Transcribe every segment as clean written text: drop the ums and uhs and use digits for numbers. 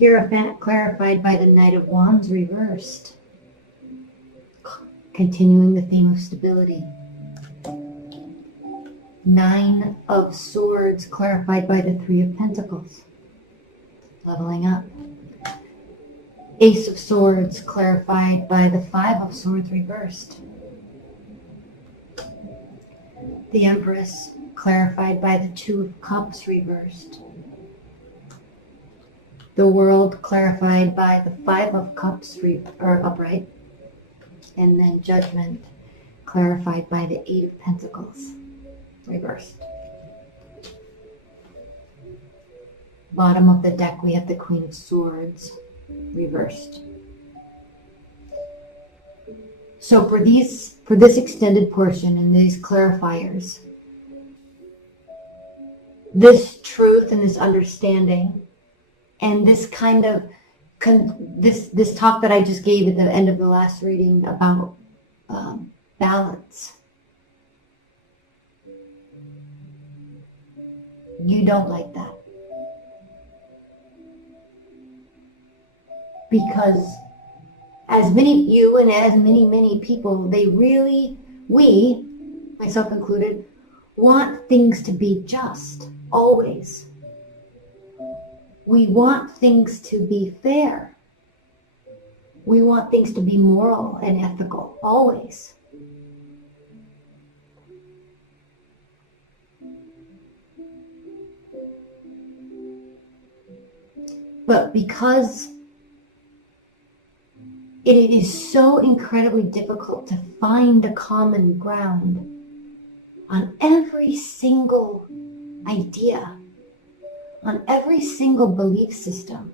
Hierophant clarified by the Knight of Wands reversed. Continuing the theme of stability. Nine of Swords clarified by the Three of Pentacles. Leveling up. Ace of Swords clarified by the Five of Swords reversed. The Empress clarified by the Two of Cups reversed. The World clarified by the Five of Cups upright. And then Judgment clarified by the Eight of Pentacles reversed. Bottom of the deck we have the Queen of Swords reversed. So for this extended portion and these clarifiers, this truth and this understanding and this kind of this talk that I just gave at the end of the last reading about balance. You don't like that. Because as many people, they really, we, myself included, want things to be just, always. We want things to be fair. We want things to be moral and ethical, always. But because it is so incredibly difficult to find a common ground on every single idea, on every single belief system.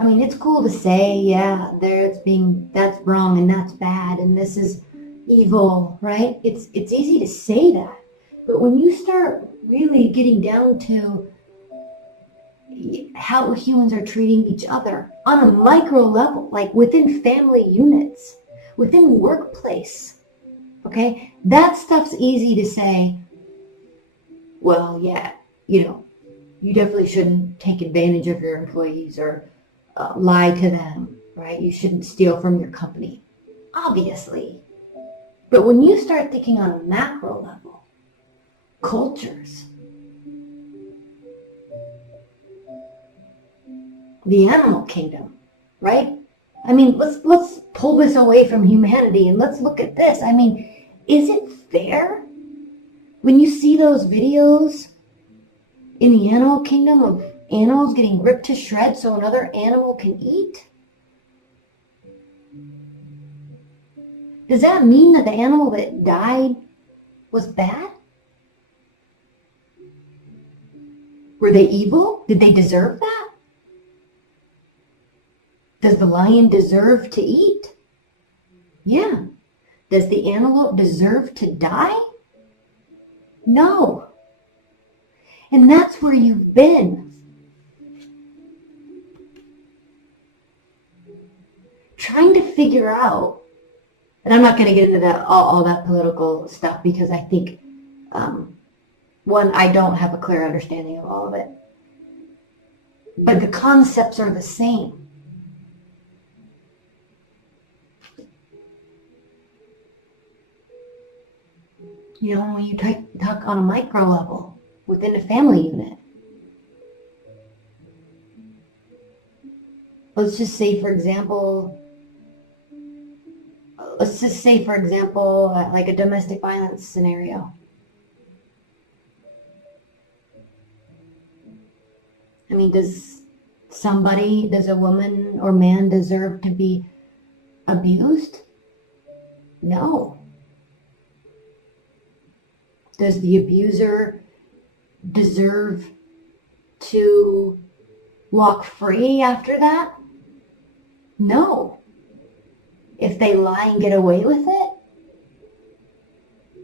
I mean, it's cool to say, yeah, that's wrong and that's bad and this is evil, right? It's easy to say that. But when you start really getting down to how humans are treating each other on a micro level, like within family units, within workplace, okay? That stuff's easy to say, well, yeah, you definitely shouldn't take advantage of your employees or lie to them, right? You shouldn't steal from your company, obviously. But when you start thinking on a macro level, cultures, the animal kingdom, right? I mean, let's pull this away from humanity and let's look at this. I mean, is it fair when you see those videos in the animal kingdom of animals getting ripped to shreds so another animal can eat? Does that mean that the animal that died was bad? Were they evil? Did they deserve that? Does the lion deserve to eat? Yeah. Does the antelope deserve to die? No. And that's where you've been. Trying to figure out, and I'm not going to get into that all that political stuff because I think, one, I don't have a clear understanding of all of it. But the concepts are the same. When you talk on a micro level within a family unit. Let's just say, for example, like a domestic violence scenario. I mean, does a woman or man deserve to be abused? No. Does the abuser deserve to walk free after that? No. If they lie and get away with it,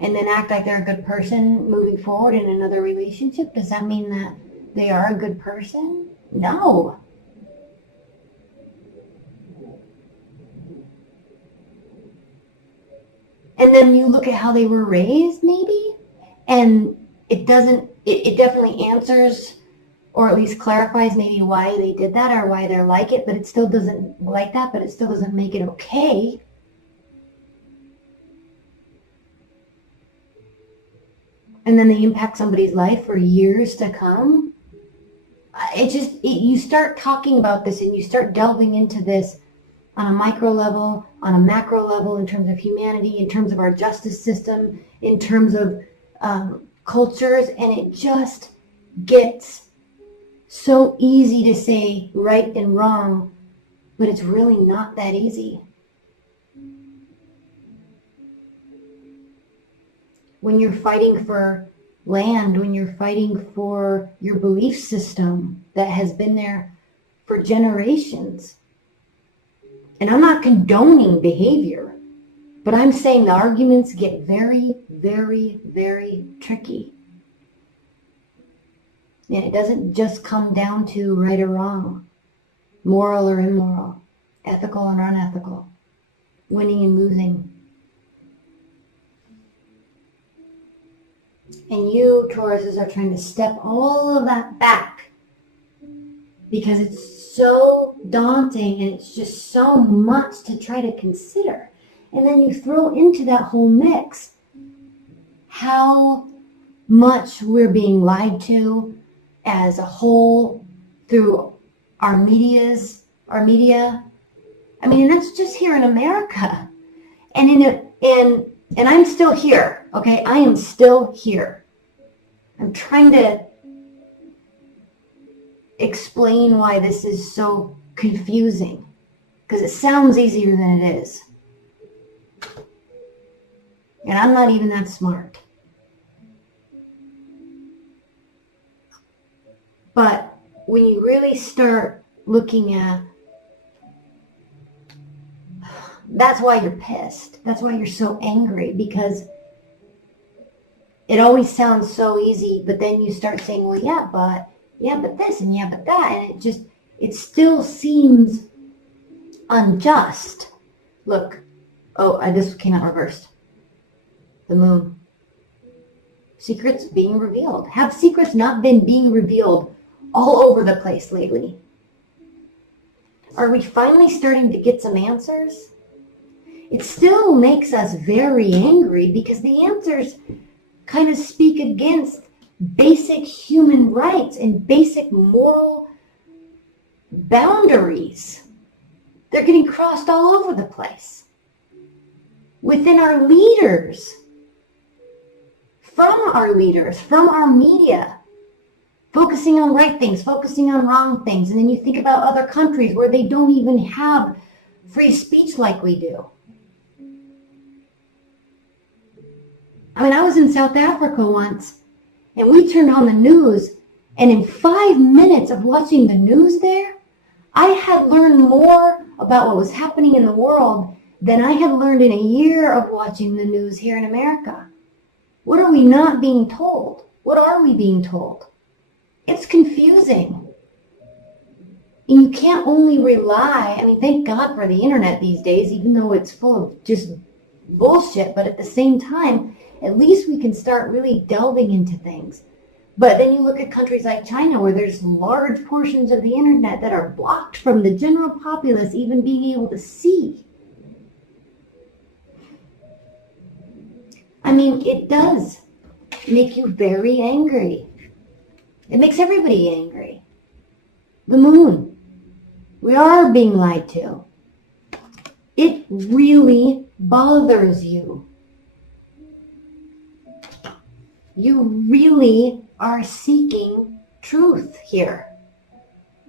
and then act like they're a good person moving forward in another relationship, does that mean that they are a good person? No. And then you look at how they were raised, maybe, and it definitely answers or at least clarifies maybe why they did that or why they're like it, but it still doesn't like that, but it still doesn't make it okay. And then they impact somebody's life for years to come. You start talking about this and you start delving into this on a micro level, on a macro level, in terms of humanity, in terms of our justice system, in terms of cultures, and it just gets so easy to say right and wrong, but it's really not that easy. When you're fighting for land, when you're fighting for your belief system that has been there for generations. And I'm not condoning behavior, but I'm saying the arguments get very, very, very tricky. And it doesn't just come down to right or wrong, moral or immoral, ethical or unethical, winning and losing. And you, Tauruses, are trying to step all of that back because it's so daunting and it's just so much to try to consider. And then you throw into that whole mix how much we're being lied to as a whole through our media. I mean, and that's just here in America. And I'm still here, okay? I am still here. I'm trying to explain why this is so confusing, because it sounds easier than it is. And I'm not even that smart. But when you really start looking at, that's why you're pissed. That's why you're so angry, because it always sounds so easy, but then you start saying, well, yeah, but this, and yeah, but that, and it still seems unjust. Look, this came out reversed. The moon. Secrets being revealed. Have secrets not been being revealed all over the place lately? Are we finally starting to get some answers? It still makes us very angry because the answers kind of speak against basic human rights and basic moral boundaries. They're getting crossed all over the place. Within our leaders, from our leaders, from our media, focusing on right things, focusing on wrong things. And then you think about other countries where they don't even have free speech like we do. I mean, I was in South Africa once, and we turned on the news, and in 5 minutes of watching the news there, I had learned more about what was happening in the world than I had learned in a year of watching the news here in America. What are we not being told? What are we being told? It's confusing. And you can't only rely, thank God for the internet these days, even though it's full of just bullshit, but at the same time, at least we can start really delving into things. But then you look at countries like China, where there's large portions of the internet that are blocked from the general populace even being able to see. It does make you very angry. It makes everybody angry. The moon. We are being lied to. It really bothers you. You really are seeking truth here.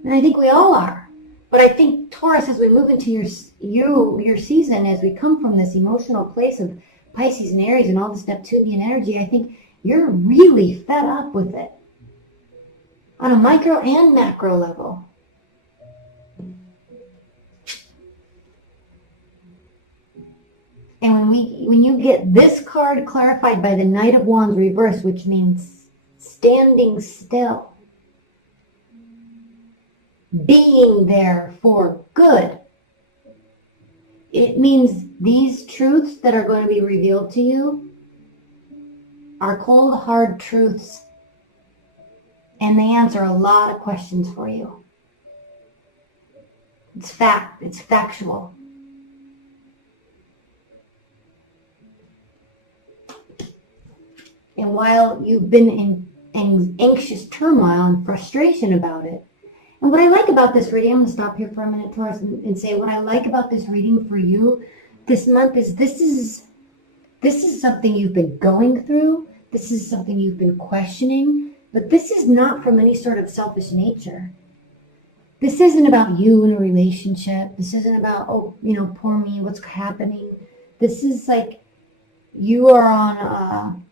And I think we all are. But I think, Taurus, as we move into your season, as we come from this emotional place of Pisces and Aries and all this Neptunian energy, I think you're really fed up with it. On a micro and macro level. And when you get this card clarified by the Knight of Wands reversed, which means standing still, being there for good, it means these truths that are going to be revealed to you are cold, hard truths And they answer a lot of questions for you. It's fact. It's factual. And while you've been in anxious turmoil and frustration about it, and what I like about this reading, I'm going to stop here for a minute, Taurus, and say what I like about this reading for you this month is this is something you've been going through. This is something you've been questioning, but this is not from any sort of selfish nature. This isn't about you in a relationship. This isn't about, oh, poor me, what's happening. This is like you are on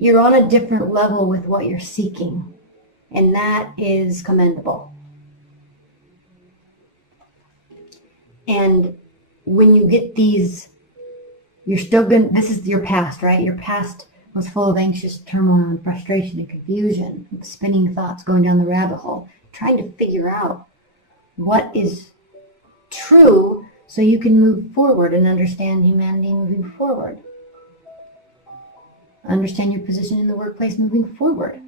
a different level with what you're seeking, and that is commendable. And when you get these, this is your past, right? Your past was full of anxious turmoil and frustration and confusion, spinning thoughts, going down the rabbit hole, trying to figure out what is true so you can move forward and understand humanity moving forward. Understand your position in the workplace moving forward.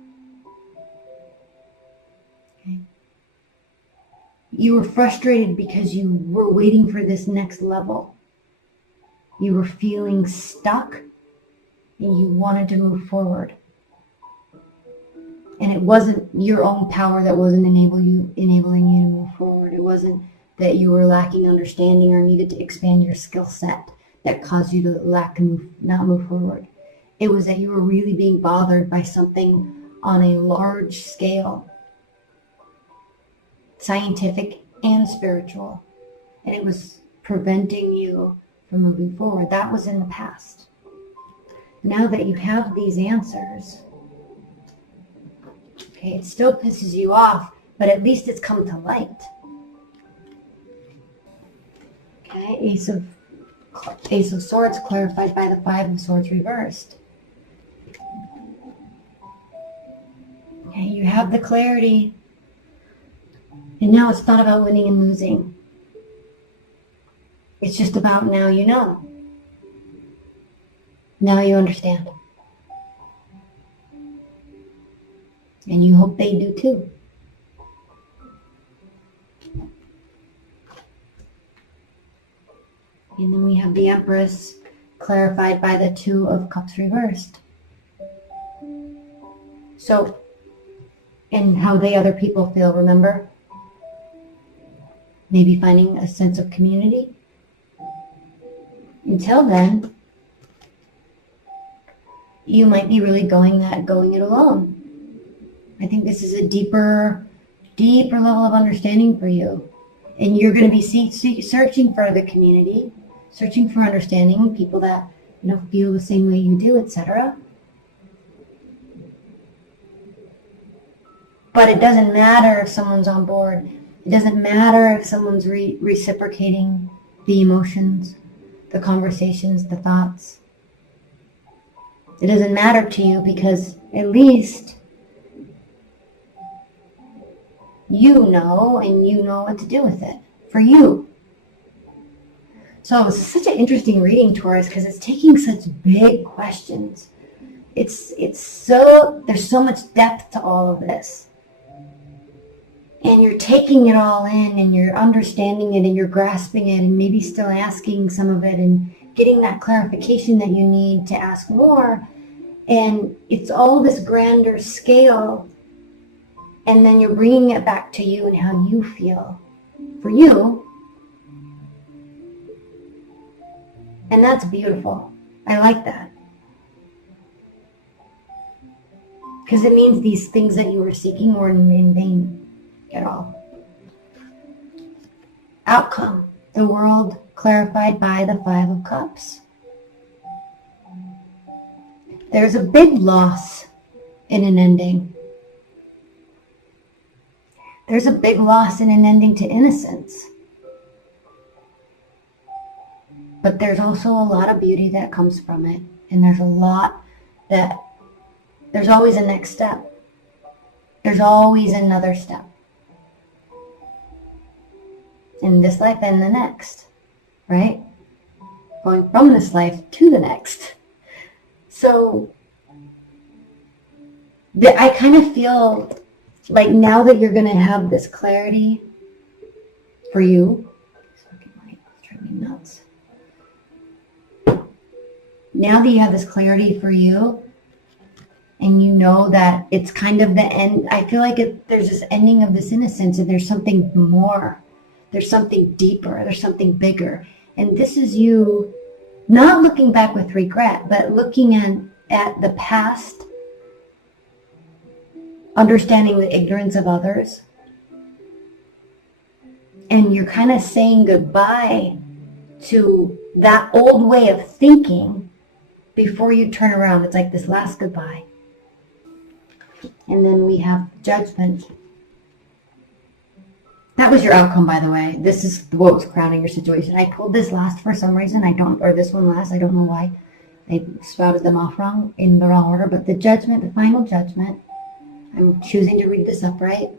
Okay. You were frustrated because you were waiting for this next level. You were feeling stuck and you wanted to move forward. And it wasn't your own power that wasn't enabling you to move forward. It wasn't that you were lacking understanding or needed to expand your skill set that caused you to not move forward. It was that you were really being bothered by something on a large scale, scientific and spiritual, and it was preventing you from moving forward. That was in the past. Now that you have these answers, okay, it still pisses you off, but at least it's come to light. Okay, Ace of Swords clarified by the Five of Swords reversed. Okay, you have the clarity, and now it's not about winning and losing. It's just about now you know. Now you understand. And you hope they do too. And then we have the Empress clarified by the Two of Cups reversed. So, and how the other people feel, remember? Maybe finding a sense of community. Until then, you might be really going it alone. I think this is a deeper level of understanding for you. And you're going to be searching for the community, searching for understanding, people that feel the same way you do, etc. But it doesn't matter if someone's on board. It doesn't matter if someone's reciprocating the emotions, the conversations, the thoughts. It doesn't matter to you because at least you know, and you know what to do with it for you. So it's such an interesting reading, Taurus, because it's taking such big questions. There's so much depth to all of this. And you're taking it all in, and you're understanding it, and you're grasping it, and maybe still asking some of it, and getting that clarification that you need to ask more. And it's all this grander scale, and then you're bringing it back to you and how you feel for you. And that's beautiful. I like that. Because it means these things that you were seeking weren't in vain at all. Outcome. The world clarified by the Five of Cups. There's a big loss in an ending. There's a big loss in an ending to innocence. But there's also a lot of beauty that comes from it. And there's always a next step. There's always another step. In this life and the next, right? Going from this life to the next. So I kind of feel like now that you're going to have this clarity for you, it's driving me nuts. Now that you have this clarity for you, and you know that it's kind of the end, I feel like there's this ending of this innocence, and there's something more. There's something deeper. There's something bigger. And this is you not looking back with regret, but looking at the past, understanding the ignorance of others. And you're kind of saying goodbye to that old way of thinking before you turn around. It's like this last goodbye. And then we have judgment. That was your outcome, by the way. This is what was crowning your situation. I pulled this last for some reason. This one last. I don't know why. I spouted them off wrong, in the wrong order. But the judgment, the final judgment, I'm choosing to read this upright.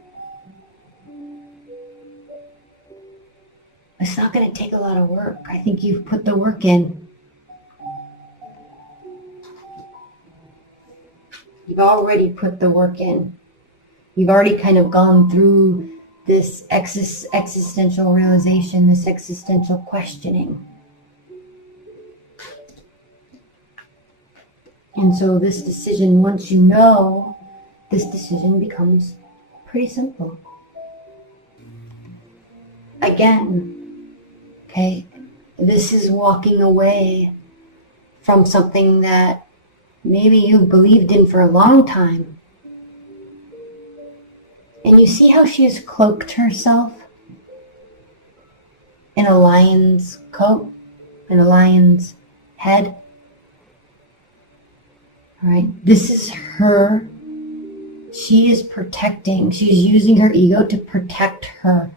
It's not going to take a lot of work. I think you've put the work in. You've already put the work in. You've already kind of gone through this existential realization, this existential questioning. And so this decision, once you know, this decision becomes pretty simple. Again, okay, this is walking away from something that maybe you believed in for a long time. And you see how she has cloaked herself in a lion's coat, in a lion's head? All right, this is her. She is protecting, she's using her ego to protect her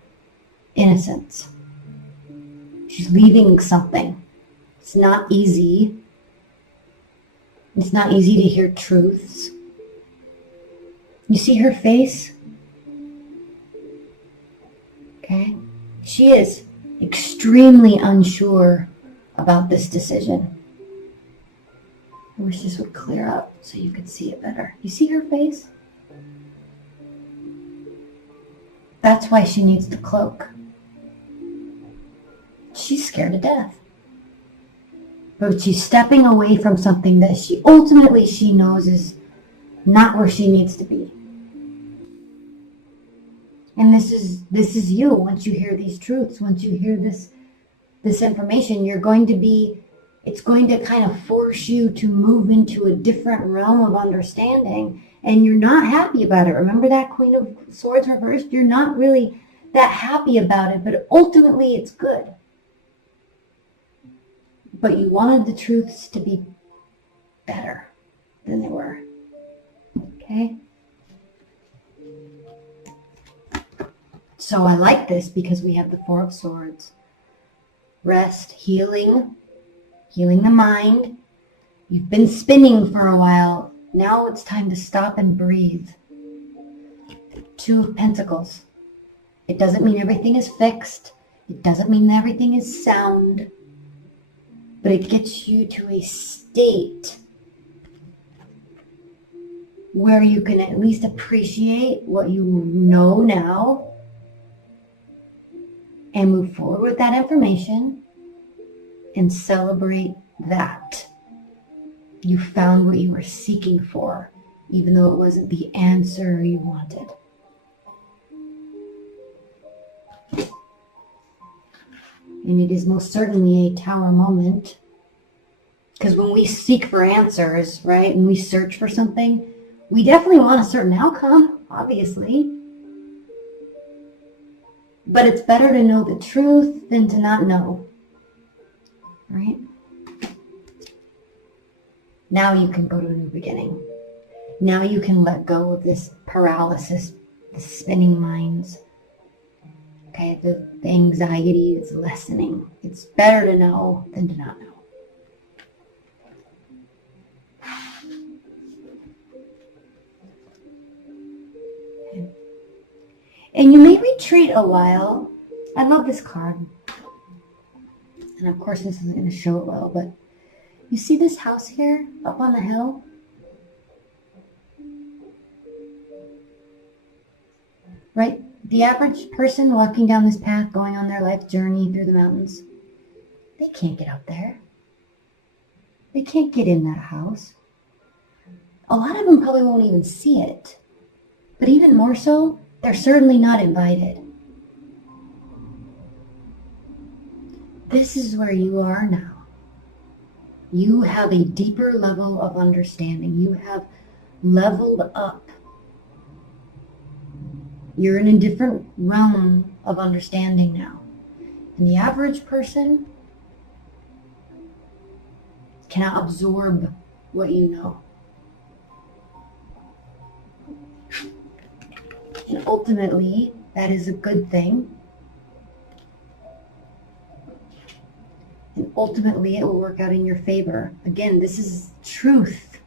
innocence. She's leaving something. It's not easy. It's not easy to hear truths. You see her face? Okay? She is extremely unsure about this decision. I wish this would clear up so you could see it better. You see her face? That's why she needs the cloak. She's scared to death. But she's stepping away from something that she knows is not where she needs to be. And this is you. Once you hear these truths, once you hear this information, it's going to kind of force you to move into a different realm of understanding, and you're not happy about it. Remember that Queen of Swords reversed? You're not really that happy about it, but ultimately it's good. But you wanted the truths to be better than they were. Okay? So I like this because we have the Four of Swords. Rest, healing the mind. You've been spinning for a while. Now it's time to stop and breathe. Two of Pentacles. It doesn't mean everything is fixed. It doesn't mean everything is sound. But it gets you to a state where you can at least appreciate what you know now and move forward with that information and celebrate that. You found what you were seeking for, even though it wasn't the answer you wanted. And it is most certainly a Tower moment. Because when we seek for answers, right, and we search for something, we definitely want a certain outcome, obviously. But it's better to know the truth than to not know. Right? Now you can go to a new beginning. Now you can let go of this paralysis, the spinning minds. Okay, the anxiety is lessening. It's better to know than to not know. Okay. And you may retreat a while. I love this card. And of course this isn't going to show it well, but you see this house here up on the hill? right? The average person walking down this path, going on their life journey through the mountains, they can't get up there. They can't get in that house. A lot of them probably won't even see it. But even more so, they're certainly not invited. This is where you are now. You have a deeper level of understanding. You have leveled up. You're in a different realm of understanding now. And the average person cannot absorb what you know. And ultimately, that is a good thing. And ultimately, it will work out in your favor. Again, this is truth.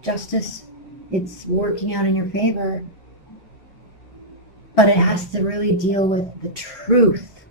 Justice, it's working out in your favor. But it has to really deal with the truth.